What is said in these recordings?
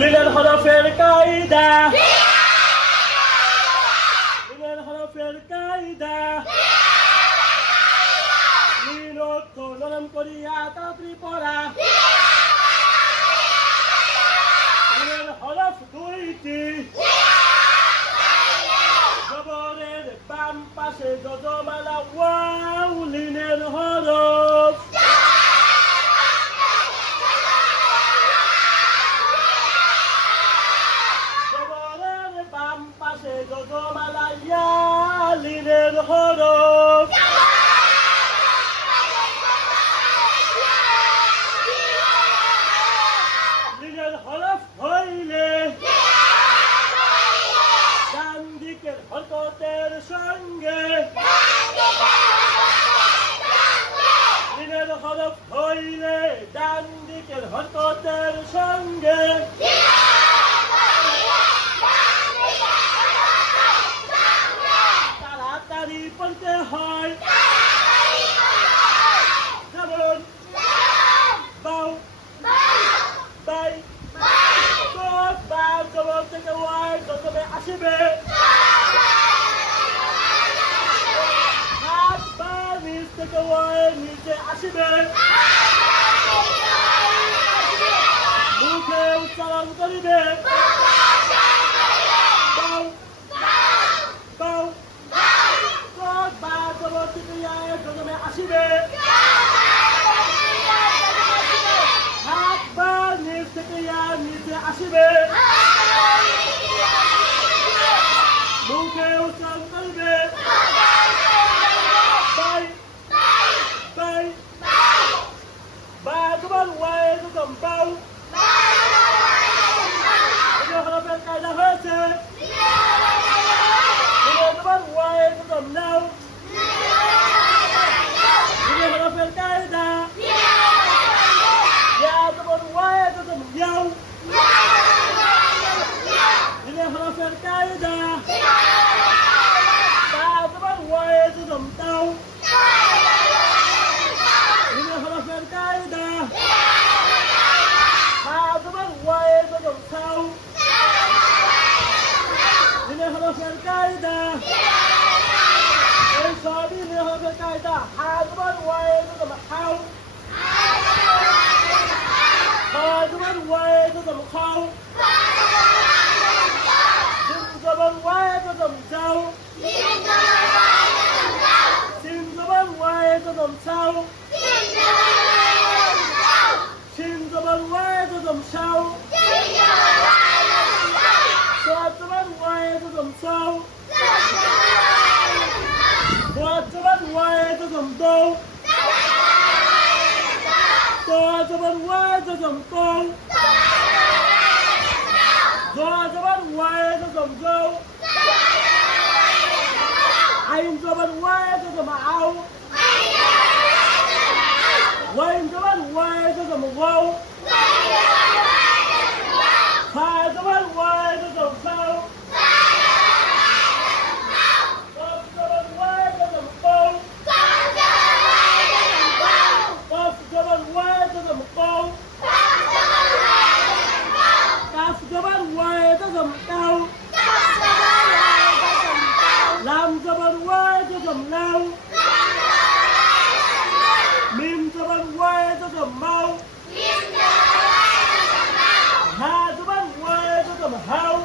লিনের হরফের কায়দা লিনের হরফের কায়দা লিন অর্থ নরম করিয়া তাড়াতাড়ি পড়া লিনের হরফ দুইটি জবরের বাম পাশে যজমালা ওয়াও লিনের হরফ জবরের বাম পাশে যজমালা ইয়া লিনের হরফ লিনের হরফ হইলে ডান দিকের হরকতের সঙ্গে লিনের হরফ হইলে ডান দিকের হরকতের সঙ্গে তাড়াতাড়ি পড়তে হয় যেমন বাউ বাই কোট বা জবর থেকে ওয়াই প্রথমে আসিবে হাত বা নিচ থেকে ওয়াই নিচে আসিবে মুখে উচ্চারণ করিবে বাউ বাউ কোট বা জবর থেকে ওয়াই প্রথমে আসিবে হাত বা নিচ থেকে ইয়া নিচে আসিবে মুখে উচ্চারণ করিবে বাই বাই বা তোমার ওয়াই একদম বাউ হরফের কায়দা হয়েছে তোমার ওয়াই একদম নাও হরফের কায়দা يوم إلى حرف القاعدة بعد وايد ضمتو إلى حرف القاعدة بعد وايد ضمتو إلى حرف القاعدة إيش هذه إلى حرف القاعدة بعد وايد ضمتو زبر وايد ضم خاو زبر وايد ضم زاو سين زبر وايد ضم ساو شين زبر وايد ضم شاو صاد زبر وايد ضم ساو ضاد زبر وايد ضم دو ضاد زبر وايد ضم طو ضاد زبر وايد ضم زو عين زبر وايد ضم عو وين زبر وايد ضم غو ها زبر وايد ضم زو ضاد زبر وايد ضم طو قاف زبر وايد ضم قو كاف زبر وايد ضم قو لام زبر وايد ضم لو ميم زبر وايد ضم مو ها زبر وايد ضم هو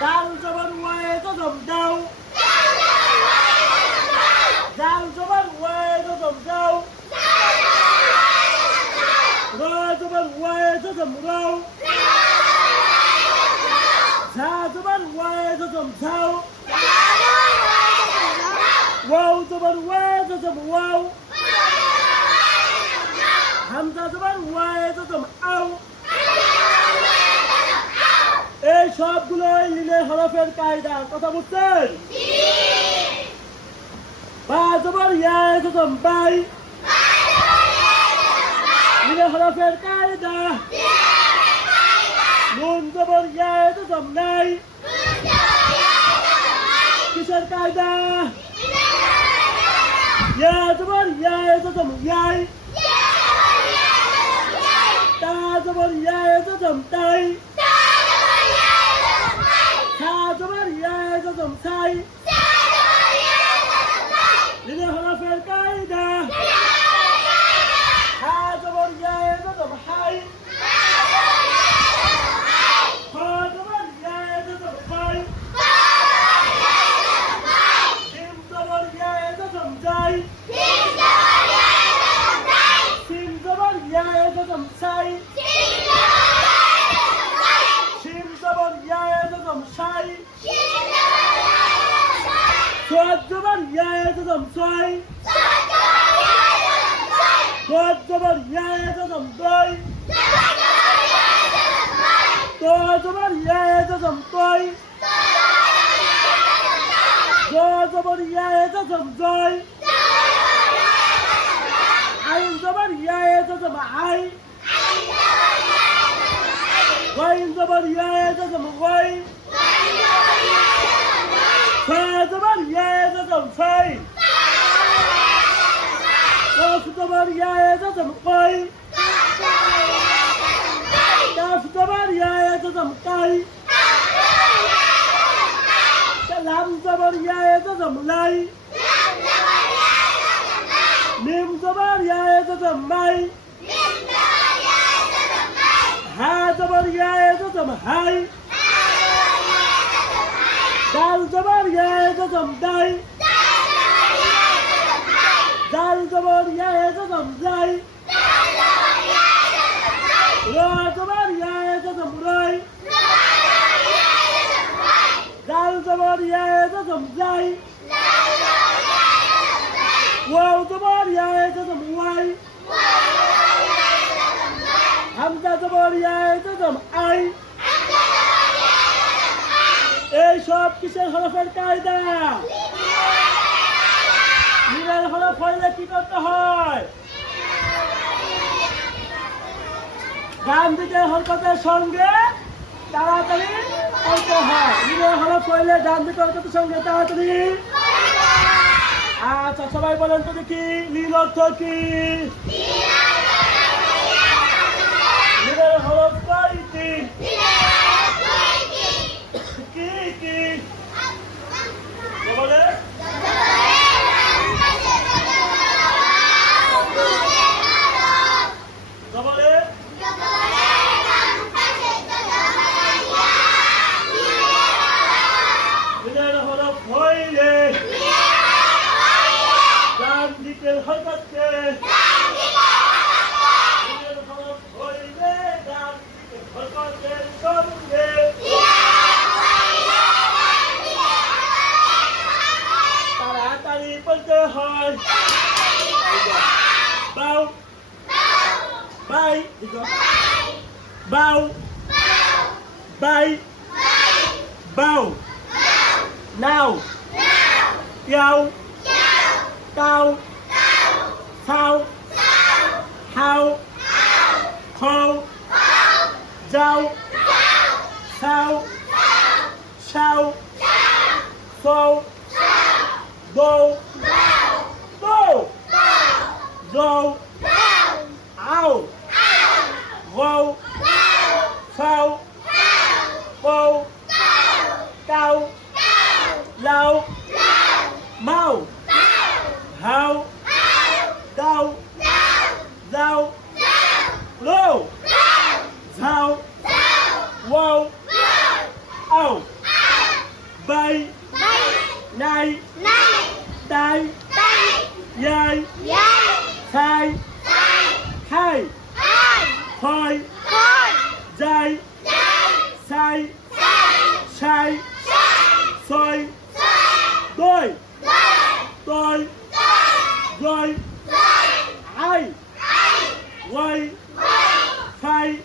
دال زبر وايد ضم دو دال زبر وايد ضم دو را زبر وايد ضم رو زا زبر وايد ضم زو واو زبر وايد ضم واو হামজা জবর ওয়াই জম আও এই সবগুলোই লিনের হরফের কায়দা কথা বুঝছেন বা জবর ইয়া জম বাই লিনের হরফের কায়দা নুন জবর ইয়া জম নাই কিসের কায়দা ইয়া জবর ইয়া জম ইয়াই জবর ইয়া জজম তাই সা জবর ইয়া জজম সাই লিনে হরফের কায়দা হা জবর ইয়া জজম হাই হা জবর ইয়া জজম ফাই জিম জবর ইয়া জজম জাই সিম জবর ইয়া জজম সাই শিম জবর ইয়া জজম সাই সোয়াদ জবর ইয়া জজম সাই সোয়াদ জবর ইয়া জজম দই তো জবর ইয়া জজম তই জ জবর ইয়া জজম জয় আইন জবর ইয়া জজম আই ওয়াইন জবর ইয়া জজম ওয়াই ফা জবর ইয়া জজম ফাই কফ জবর ইয়া জজম কই কাফ জবর ইয়া জজম কাই লাম জবর ইয়া জজম লাই মিম জবর ইয়া জজম মাই হা জবর ইয়া জজম হাই দাল জবর ইয়া জজম দাই দাল জবর ইয়া জজম জাই রা জবর ইয়া জজম রাই দাল জবর ইয়া জজম জাই ওয়াও জবর ইয়া জজম ওয়াই হামজা জবর ইয়া জজম আই এই সব কিসের হরফের কায়দা লিনের হরফ হইলে কি করতে হয় ডান দিকের হরকতের সঙ্গে তাড়াতাড়ি করতে হয় লিনের হরফ হইলে ডান দিকের হরকতের সঙ্গে তাড়াতাড়ি আচ্ছা সবাই বলেন তো দেখি লীল অর্থ কি লীলের হরফ কয়টি কি কি বলে বলে লীলের হরফ হইলে ডান দিকের হরকতকে লীলের হরফ হইলে ডান দিকের হরকতের সঙ্গে তাড়াতাড়ি বলতে হয় বাউ বাই বাউ বাই বাউ নাও ইয়াও তাও থাও হাও খাও যাও খাও শাও ফও go go go ow go phao phao cao lao mau hao cao dao lô dao wow ow bay nay tay dơi thay hai thôi dây say say xôi đôi tôi rồi ai quay thay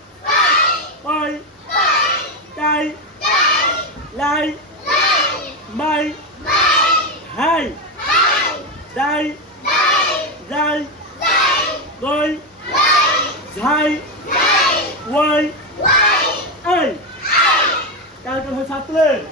ơi tay lại mày hai đây đây rồi hai quay ơi cao cho hơi sát lên